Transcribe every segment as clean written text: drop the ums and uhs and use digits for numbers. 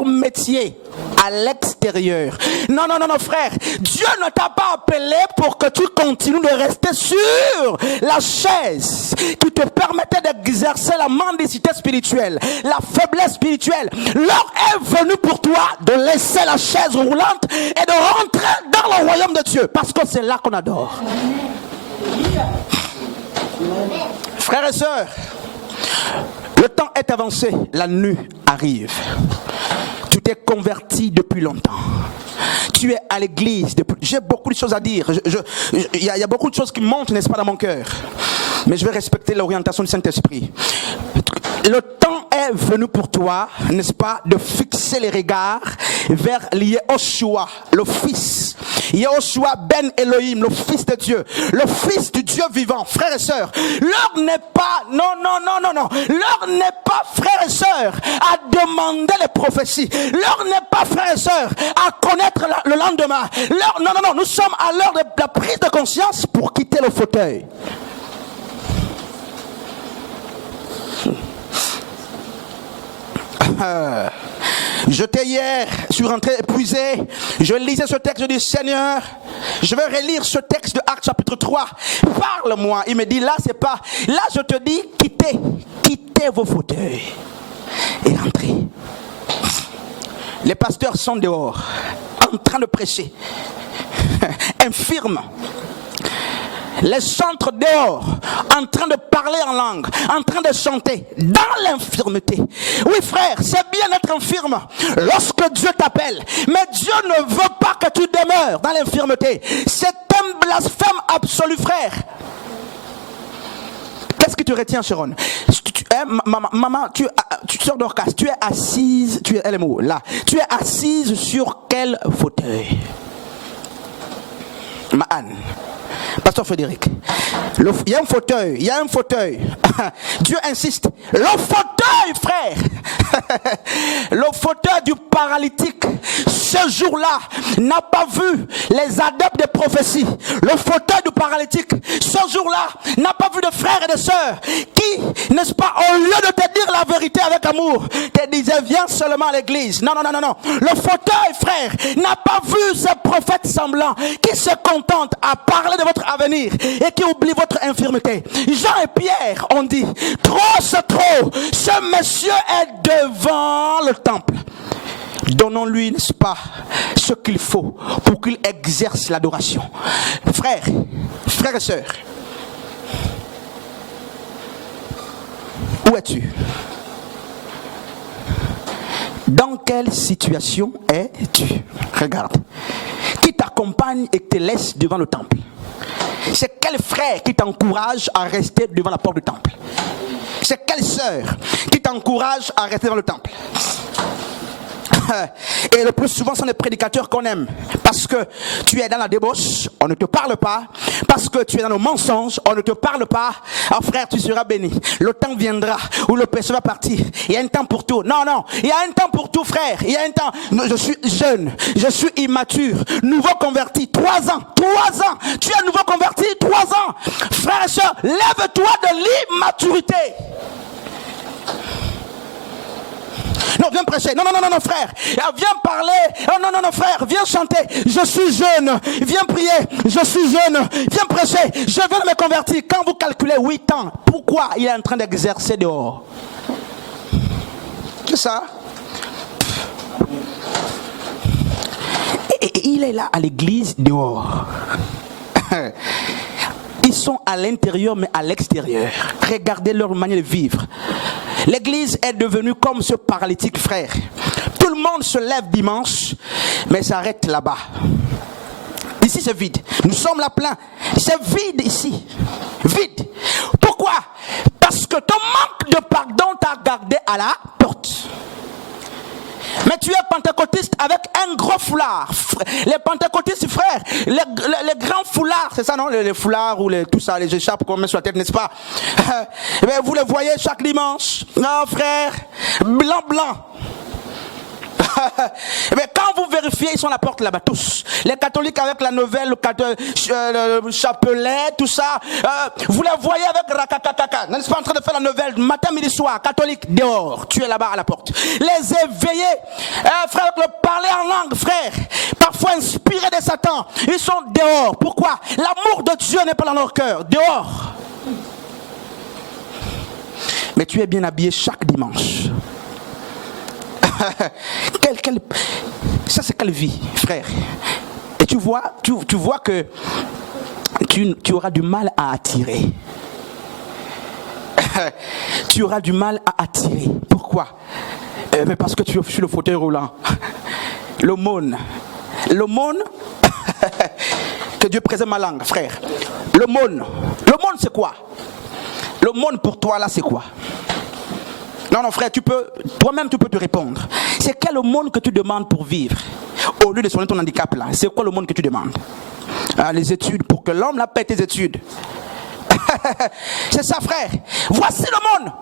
leur métier à l'extérieur. Non, frère. Dieu ne t'a pas appelé pour que tu continues de rester sur la chaise qui te permettait d'exercer la mendicité spirituelle, la faiblesse spirituelle. L'heure est venue pour toi de laisser la chaise roulante et de rentrer dans le royaume de Dieu, parce que c'est là qu'on adore. Frères et sœurs, le temps est avancé, la nuit arrive. Tu t'es converti depuis longtemps. Tu es à l'église depuis... J'ai beaucoup de choses à dire. Il y a beaucoup de choses qui montent, n'est-ce pas, dans mon cœur. Mais je vais respecter l'orientation du Saint-Esprit. Le temps est venu pour toi, n'est-ce pas, de fixer les regards vers Yehoshua, le Fils. Yehoshua ben Elohim, le Fils de Dieu, le Fils du Dieu vivant. Frères et sœurs, l'heure n'est pas, non. L'heure n'est pas, frères et sœurs, à demander les prophéties. L'heure n'est pas, frères et sœurs, à connaître le lendemain. L'heure, non, nous sommes à l'heure de la prise de conscience pour quitter le fauteuil. J'étais hier, je suis rentré épuisé, je lisais ce texte, je dis Seigneur, je vais relire ce texte de Actes chapitre 3, parle-moi. Il me dit là c'est pas, là je te dis quittez vos fauteuils et rentrez. Les pasteurs sont dehors, en train de prêcher, infirmes. Les chantres dehors, en train de parler en langue, en train de chanter, dans l'infirmité. Oui frère, c'est bien d'être infirme lorsque Dieu t'appelle. Mais Dieu ne veut pas que tu demeures dans l'infirmité. C'est un blasphème absolu, frère. Qu'est-ce que tu retiens, Sharon? Maman, tu sors d'Orcas, tu es assise, elle est où, là. Tu es assise sur quel fauteuil? Ma Anne. Pasteur Frédéric, il y a un fauteuil, Dieu insiste, le fauteuil, frère, le fauteuil du paralytique, ce jour-là, n'a pas vu les adeptes des prophéties. Le fauteuil du paralytique, ce jour-là, n'a pas vu de frères et de sœurs qui, n'est-ce pas, au lieu de te dire la vérité avec amour, te disaient viens seulement à l'église. Non. Le fauteuil, frère, n'a pas vu ces prophètes semblants qui se contentent à parler de votre avenir et qui oublie votre infirmité. Jean et Pierre ont dit trop c'est trop, ce monsieur est devant le temple, donnons-lui, n'est-ce pas, ce qu'il faut pour qu'il exerce l'adoration. Frères et sœurs, où es-tu? Dans quelle situation es-tu? Regarde, qui t'accompagne et te laisse devant le temple? C'est quel frère qui t'encourage à rester devant la porte du temple? C'est quelle sœur qui t'encourage à rester devant le temple? Et le plus souvent, ce sont les prédicateurs qu'on aime. Parce que tu es dans la débauche, on ne te parle pas. Parce que tu es dans le mensonge, on ne te parle pas. Alors frère, tu seras béni. Le temps viendra où le péché va partir. Il y a un temps pour tout. Non, il y a un temps pour tout, frère. Il y a un temps. Je suis jeune, je suis immature, nouveau converti, 3 ans. Tu es nouveau converti, 3 ans. Frère et soeur, lève-toi de l'immaturité. Non, viens prêcher. Non, frère. Viens parler. Non, frère. Viens chanter. Je suis jeune. Viens prier. Je suis jeune. Viens prêcher. Je viens de me convertir. Quand vous calculez 8 ans, pourquoi il est en train d'exercer dehors? C'est ça. Et il est là à l'église dehors. Ils sont à l'intérieur mais à l'extérieur. Regardez leur manière de vivre. L'église est devenue comme ce paralytique, frère. Tout le monde se lève dimanche, mais s'arrête là-bas. Ici c'est vide. Nous sommes là plein. C'est vide ici. Vide. Pourquoi? Parce que ton manque de pardon t'a gardé à la porte. Mais tu es pentecôtiste avec un gros foulard. Les pentecôtistes, frères, les grands foulards, c'est ça non? Les foulards ou tout ça, les écharpes qu'on met sur la tête, n'est-ce pas? Vous les voyez chaque dimanche. Non, frère, blanc. Mais quand vous vérifier, ils sont à la porte là-bas, tous. Les catholiques avec la nouvelle, le chapelet, tout ça. Vous les voyez avec rakakakaka, n'est-ce pas, en train de faire la nouvelle, matin, midi, soir, catholique, dehors. Tu es là-bas à la porte. Les éveillés, frère, le parler en langue, frère, parfois inspirés de Satan, ils sont dehors. Pourquoi? L'amour de Dieu n'est pas dans leur cœur. Dehors. Mais tu es bien habillé chaque dimanche. Ça c'est quelle vie, frère? Et tu vois que tu auras du mal à attirer. Tu auras du mal à attirer. Pourquoi? Mais parce que tu es sur le fauteuil roulant. L'aumône. L'aumône. Que Dieu préserve ma langue, frère. L'aumône. L'aumône c'est quoi? L'aumône pour toi là c'est quoi? Non frère, toi-même tu peux te répondre. C'est quel aumône que tu demandes pour vivre? Au lieu de soigner ton handicap là, c'est quoi l'aumône que tu demandes? Les études, pour que l'homme n'a pas tes études. C'est ça frère. Voici l'aumône.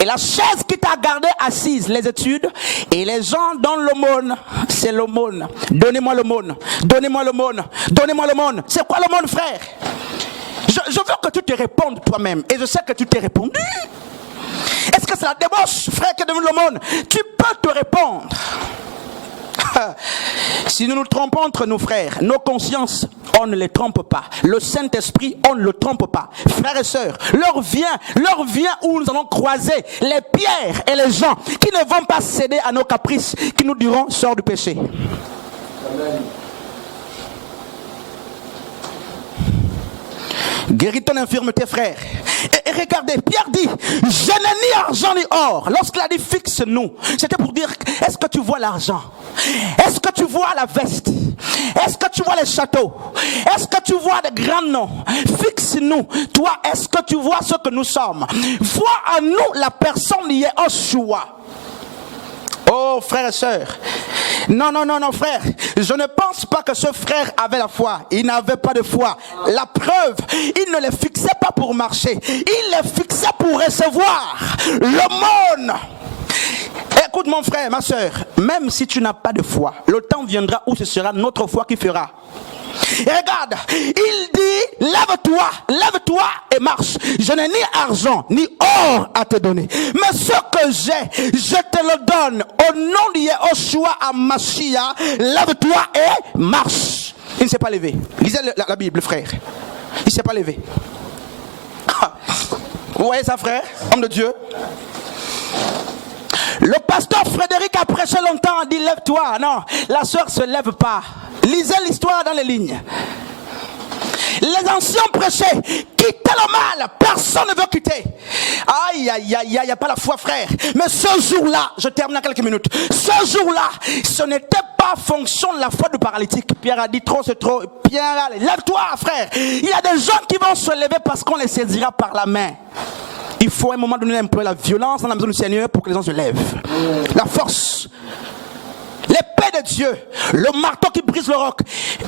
Et la chaise qui t'a gardé assise, les études, et les gens donnent l'aumône. C'est l'aumône. Donnez-moi l'aumône. Donnez-moi l'aumône. Donnez-moi l'aumône. C'est quoi l'aumône frère? Je veux que tu te répondes toi-même. Et je sais que tu t'es répondu. Est-ce que c'est la débauche, frère, qui est devenue l'aumône? Tu peux te répondre. Si nous nous trompons entre nos frères, nos consciences, on ne les trompe pas. Le Saint-Esprit, on ne le trompe pas. Frères et sœurs, l'heure vient où nous allons croiser les pierres et les gens qui ne vont pas céder à nos caprices, qui nous diront, sors du péché. Amen. Guéris ton infirmité, frère. Et regardez, Pierre dit, je n'ai ni argent ni or. Lorsqu'il a dit fixe-nous, c'était pour dire, est-ce que tu vois l'argent? Est-ce que tu vois la veste? Est-ce que tu vois les châteaux? Est-ce que tu vois des grands noms? Fixe-nous. Toi, est-ce que tu vois ce que nous sommes? Vois en nous la personne liée au choix. Oh frères et sœurs, non frère, je ne pense pas que ce frère avait la foi. Il n'avait pas de foi. La preuve, il ne les fixait pas pour marcher, il les fixait pour recevoir l'aumône. Écoute mon frère, ma sœur, même si tu n'as pas de foi, le temps viendra où ce sera notre foi qui fera. Et regarde, il dit, lève-toi et marche. Je n'ai ni argent ni or à te donner, mais ce que j'ai, je te le donne. Au nom de Yehoshua HaMashiach, lève-toi et marche. Il ne s'est pas levé. Lisez la Bible, frère. Il ne s'est pas levé. Vous voyez ça, frère, homme de Dieu? Le pasteur Frédéric a prêché longtemps, a dit lève-toi. Non, la sœur ne se lève pas. Lisez l'histoire dans les lignes. Les anciens prêchaient, quittez le mal, personne ne veut quitter. Aïe, il n'y a pas la foi, frère. Mais ce jour-là, je termine en quelques minutes. Ce jour-là, ce n'était pas fonction de la foi du paralytique. Pierre a dit trop, c'est trop. Pierre, allez, lève-toi, frère. Il y a des gens qui vont se lever parce qu'on les saisira par la main. Il faut à un moment donné employer la violence dans la maison du Seigneur pour que les gens se lèvent. La force. L'épée de Dieu, le marteau qui brise le roc.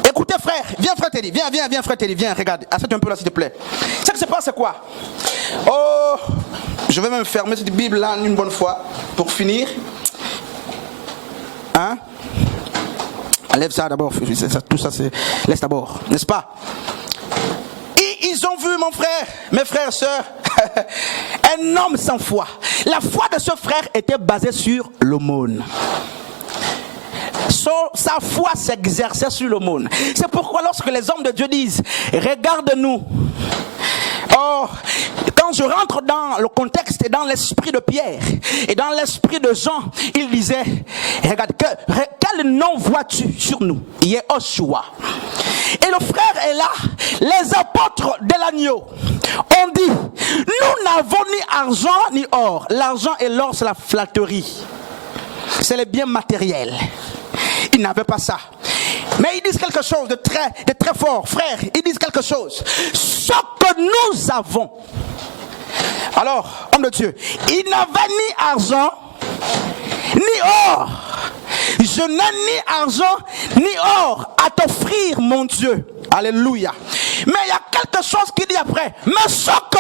Écoutez frère, viens frère Teddy, viens frère Teddy, viens, regarde, assieds un peu là s'il te plaît. Ce qui se passe c'est quoi? Oh, je vais même fermer cette Bible là une bonne fois pour finir. Hein? Enlève ça d'abord, tout ça c'est, laisse d'abord, n'est-ce pas? Et ils ont vu mon frère, mes frères et sœurs, un homme sans foi. La foi de ce frère était basée sur l'aumône. Sa foi s'exerçait sur l'aumône. C'est pourquoi lorsque les hommes de Dieu disent regarde-nous, oh, quand je rentre dans le contexte et dans l'esprit de Pierre et dans l'esprit de Jean, il disait regarde, quel nom vois-tu sur nous? Yehoshua. Et le frère est là. Les apôtres de l'agneau ont dit nous n'avons ni argent ni or. L'argent et l'or c'est la flatterie, c'est les biens matériels. Ils n'avaient pas ça. Mais ils disent quelque chose de très fort, frère. Ils disent quelque chose. Ce que nous avons. Alors, homme de Dieu, il n'avait ni argent, ni or. Je n'ai ni argent, ni or à t'offrir, mon Dieu. Alléluia. Mais il y a quelque chose qui dit après. Mais ce que